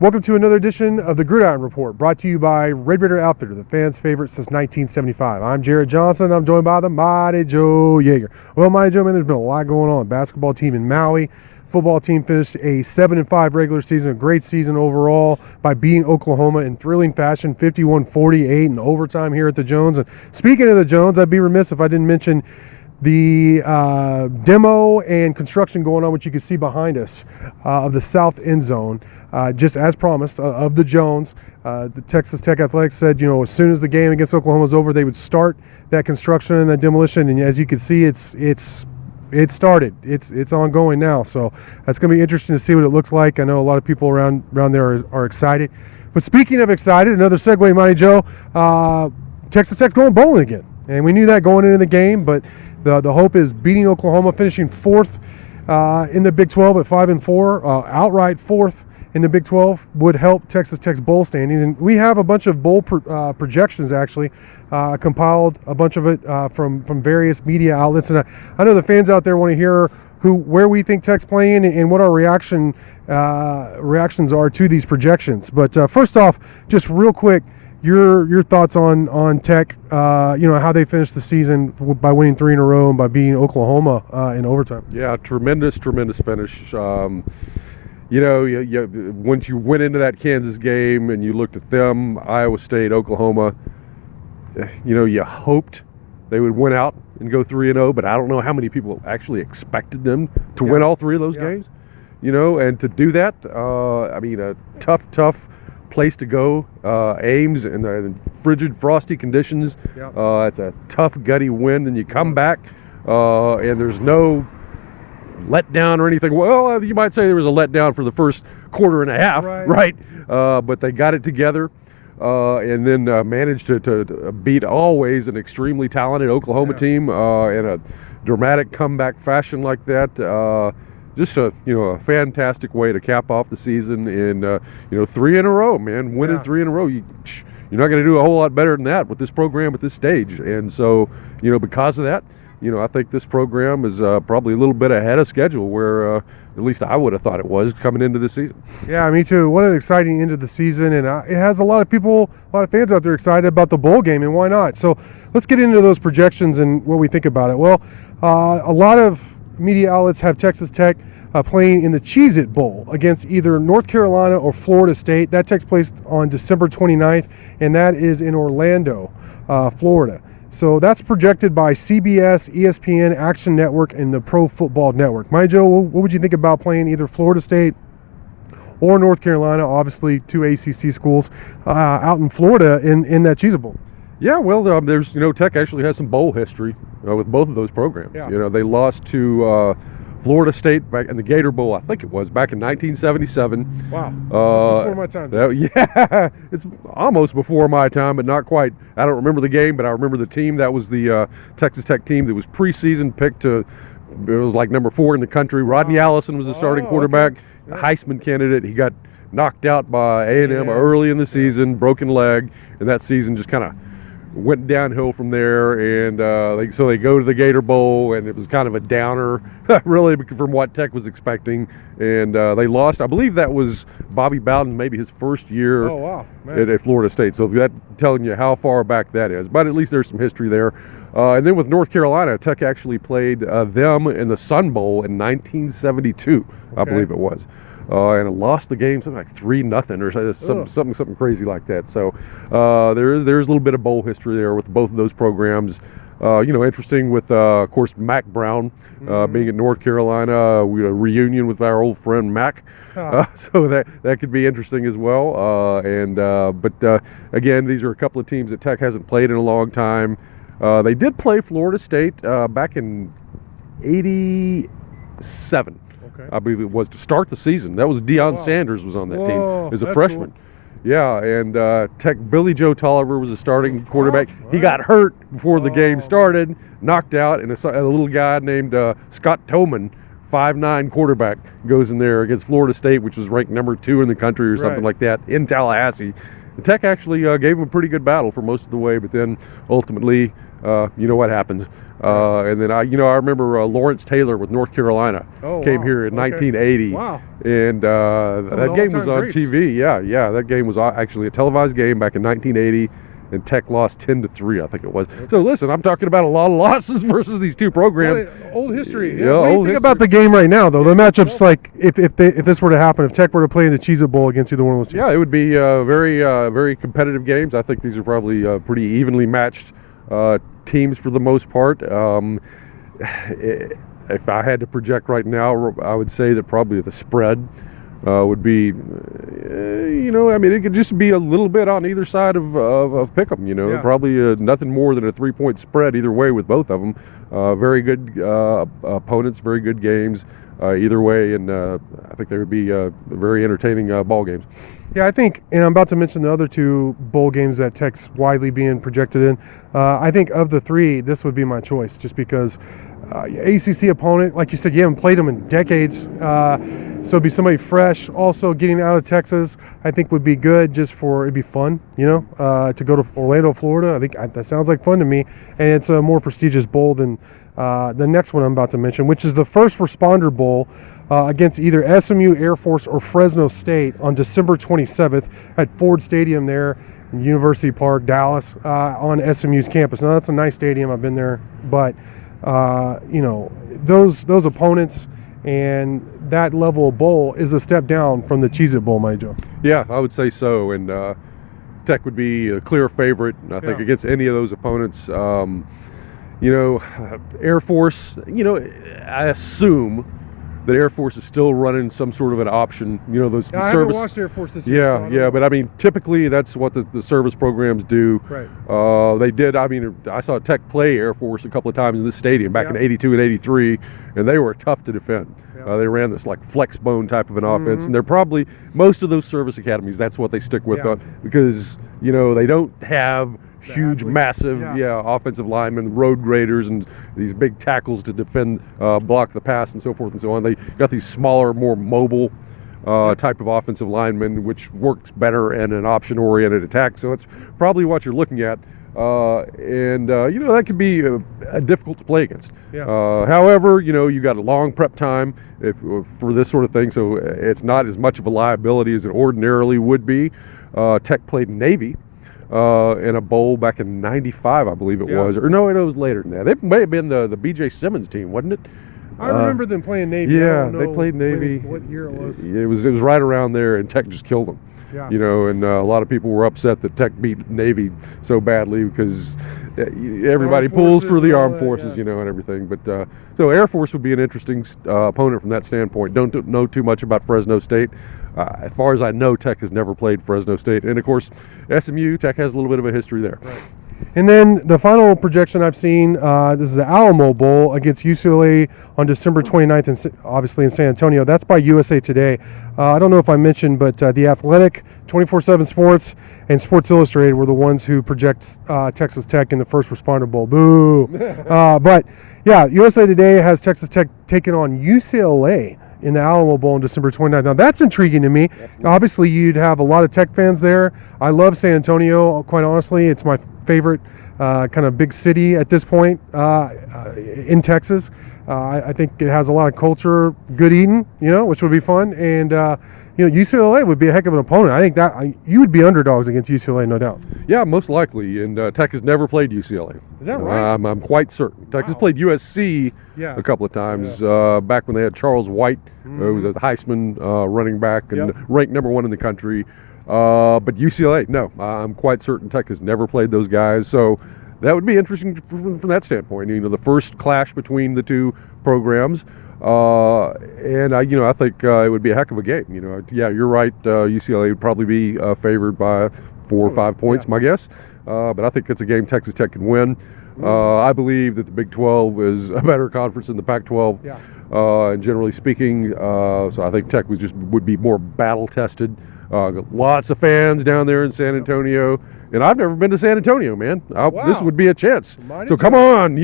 Welcome to another edition of the Gridiron Report, brought to you by Red Raider Outfitter, the fans' favorite since 1975. I'm Jared Johnson. I'm joined by the Mighty Joe Yeager. Well, Mighty Joe, man, there's been a lot going on. Basketball team in Maui. Football team finished a 7-5 regular season, a great season overall by beating Oklahoma in thrilling fashion, 51-48 in overtime here at the Jones. And speaking of the Jones, I'd be remiss if I didn't mention the demo and construction going on, which you can see behind us, of the south end zone, just as promised, of the Jones. The Texas Tech Athletics said, as soon as the game against Oklahoma was over, they would start that construction and that demolition. And as you can see, it started. It's ongoing now. So that's going to be interesting to see what it looks like. I know a lot of people around there are excited. But speaking of excited, another segue, Mighty Joe, Texas Tech's going bowling again. And we knew that going into the game, but the hope is beating Oklahoma, finishing fourth in the Big 12 at 5-4, outright fourth in the Big 12 would help Texas Tech's bowl standings. And we have a bunch of bowl projections, actually, compiled a bunch of it from various media outlets. And I know the fans out there want to hear where we think Tech's playing and what our reactions are to these projections. But first off, just real quick, your thoughts on Tech, how they finished the season by winning 3 in a row and by beating Oklahoma in overtime. Yeah, tremendous finish. Once you went into that Kansas game and you looked at them, Iowa State, Oklahoma, you hoped they would win out and go 3-0, but I don't know how many people actually expected them to win all 3 of those games. And to do that, a tough place to go. Ames in the frigid, frosty conditions. It's a tough, gutty win. Then you come back, and there's no letdown or anything. Well, you might say there was a letdown for the first quarter and a half, right? But they got it together, and then managed to beat always an extremely talented Oklahoma team in a dramatic comeback fashion like that. Just a fantastic way to cap off the season in 3 in a row, man. Winning 3 in a row, you're not going to do a whole lot better than that with this program at this stage. And so because of that, I think this program is probably a little bit ahead of schedule, where at least I would have thought it was coming into the season. Yeah, me too. What an exciting end of the season, and it has a lot of fans out there excited about the bowl game, and why not? So let's get into those projections and what we think about it. Well, a lot of media outlets have Texas Tech playing in the Cheez-It Bowl against either North Carolina or Florida State. That takes place on December 29th, and that is in Orlando, Florida. So that's projected by CBS, ESPN, Action Network, and the Pro Football Network. Mighty Joe, what would you think about playing either Florida State or North Carolina, obviously 2 ACC schools, out in Florida in that Cheez-It Bowl? Yeah, well, there's Tech actually has some bowl history with both of those programs. Yeah. They lost to Florida State back in the Gator Bowl, I think it was, back in 1977. Wow, that's before my time. It's almost before my time, but not quite. I don't remember the game, but I remember the team. That was the Texas Tech team that was preseason picked it was like number 4 in the country. Rodney Allison was the starting quarterback, Heisman candidate. He got knocked out by A&M early in the season, broken leg, and that season just kind of went downhill from there, and so they go to the Gator Bowl, and it was kind of a downer, really, from what Tech was expecting, and they lost. I believe that was Bobby Bowden, maybe his first year at Florida State, so that telling you how far back that is, but at least there's some history there. And then with North Carolina, Tech actually played them in the Sun Bowl in 1972, I believe it was. And it lost the game something like 3-0 or something crazy like that. So there's a little bit of bowl history there with both of those programs. Interesting with, of course, Mac Brown being at North Carolina. We had a reunion with our old friend Mac. So that could be interesting as well. But again, these are a couple of teams that Tech hasn't played in a long time. They did play Florida State back in '87. I believe it was, to start the season. That was Deion Sanders was on that team as a freshman. Cool. Yeah, and Tech Billy Joe Tolliver was a starting quarterback. He got hurt before the game started, knocked out, and a little guy named Scott Toman, 5'9" quarterback, goes in there against Florida State, which was ranked number 2 in the country or something like that, in Tallahassee. The Tech actually gave him a pretty good battle for most of the way, but then ultimately you know what happens. And then I remember Lawrence Taylor with North Carolina came here in 1980. Wow. And that game was on TV. Yeah, that game was actually a televised game back in 1980. And Tech lost 10-3, I think it was. So listen, I'm talking about a lot of losses versus these two programs. Old history. Yeah, what do you think about the game right now, though? The matchups, like if this were to happen, if Tech were to play in the Cheez-It Bowl against either one of those teams. Yeah, it would be very competitive games. I think these are probably pretty evenly matched teams for the most part. If I had to project right now, I would say that probably the spread would be, it could just be a little bit on either side of Pick'em. Probably nothing more than a 3-point spread either way with both of them. Very good opponents, very good games either way, and I think they would be very entertaining ball games. Yeah, I think, and I'm about to mention the other two bowl games that Tech's widely being projected in. I think of the three, this would be my choice, just because ACC opponent, like you said, you haven't played them in decades, so it'd be somebody fresh. Also, getting out of Texas, I think would be good it'd be fun, to go to Orlando, Florida. I think that sounds like fun to me, and it's a more prestigious bowl than the next one I'm about to mention, which is the First Responder Bowl against either SMU, Air Force, or Fresno State on December 27th at Ford Stadium there in University Park, Dallas, on SMU's campus. Now, that's a nice stadium. I've been there, but those opponents and that level of bowl is a step down from the Cheez-It Bowl, my Joe. Yeah, I would say so, and Tech would be a clear favorite, I think, against any of those opponents. Air Force, I assume that Air Force is still running some sort of an option, the I service. haven't watched Air Force this year. Yeah, but I mean, typically that's what the service programs do. Right. They did. I mean, I saw Tech play Air Force a couple of times in this stadium back in '82 and '83, and they were tough to defend. They ran this like flex bone type of an offense, and they're probably most of those service academies. That's what they stick with because they don't have huge, massive, offensive linemen, road graders, and these big tackles to defend, block the pass, and so forth and so on. They got these smaller, more mobile type of offensive linemen, which works better in an option-oriented attack. So it's probably what you're looking at. That can be difficult to play against. However, you got a long prep time for this sort of thing, so it's not as much of a liability as it ordinarily would be. Tech played Navy in a bowl back in '95, I believe it was. Or no, it was later than that. It may have been the B.J. Simmons team, wasn't it? I remember them playing Navy. Yeah, they played Navy. What year it was? It was right around there, and Tech just killed them. And a lot of people were upset that Tech beat Navy so badly because everybody pulls for the armed forces, and everything. But so Air Force would be an interesting opponent from that standpoint. Don't know too much about Fresno State. As far as I know, Tech has never played Fresno State. And, of course, SMU, Tech has a little bit of a history there. Right. And then the final projection I've seen, this is the Alamo Bowl against UCLA on December 29th, obviously in San Antonio. That's by USA Today. I don't know if I mentioned, but The Athletic, 24/7 Sports, and Sports Illustrated were the ones who project Texas Tech in the First Responder Bowl. Boo! But, yeah, USA Today has Texas Tech taking on UCLA in the Alamo Bowl on December 29th. Now, that's intriguing to me. Obviously, you'd have a lot of Tech fans there. I love San Antonio, quite honestly. It's my favorite kind of big city at this point in Texas. I think it has a lot of culture, good eating, which would be fun. And, UCLA would be a heck of an opponent. I think that you would be underdogs against UCLA, no doubt. Yeah, most likely. And Tech has never played UCLA. Is that right? I'm quite certain. Tech has played USC a couple of times back when they had Charles White, who was a Heisman running back and ranked #1 in the country. But UCLA, no. I'm quite certain Tech has never played those guys. So that would be interesting from that standpoint. The first clash between the two programs. And I think it would be a heck of a game. You're right. UCLA would probably be favored by 4 or 5 points, my guess. But I think it's a game Texas Tech can win. I believe that the Big 12 is a better conference than the Pac-12, and generally speaking. So I think Tech would be more battle tested. Lots of fans down there in San Antonio, and I've never been to San Antonio, man. This would be a chance. So come on,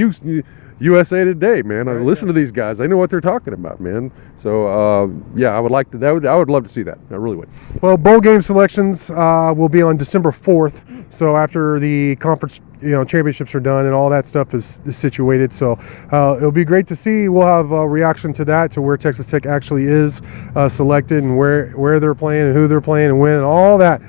USA Today, man. Listen to these guys. They know what they're talking about, man. So, I would like to. I would love to see that. I really would. Well, bowl game selections will be on December 4th. So after the conference championships are done and all that stuff is situated. So it'll be great to see. We'll have a reaction to that, to where Texas Tech actually is selected, and where they're playing and who they're playing and when and all that.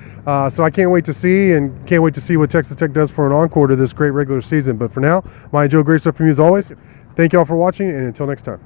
So I can't wait to see, and can't wait to see what Texas Tech does for an encore to this great regular season. But for now, Joe, great stuff from you as always. Thank you all for watching, and until next time.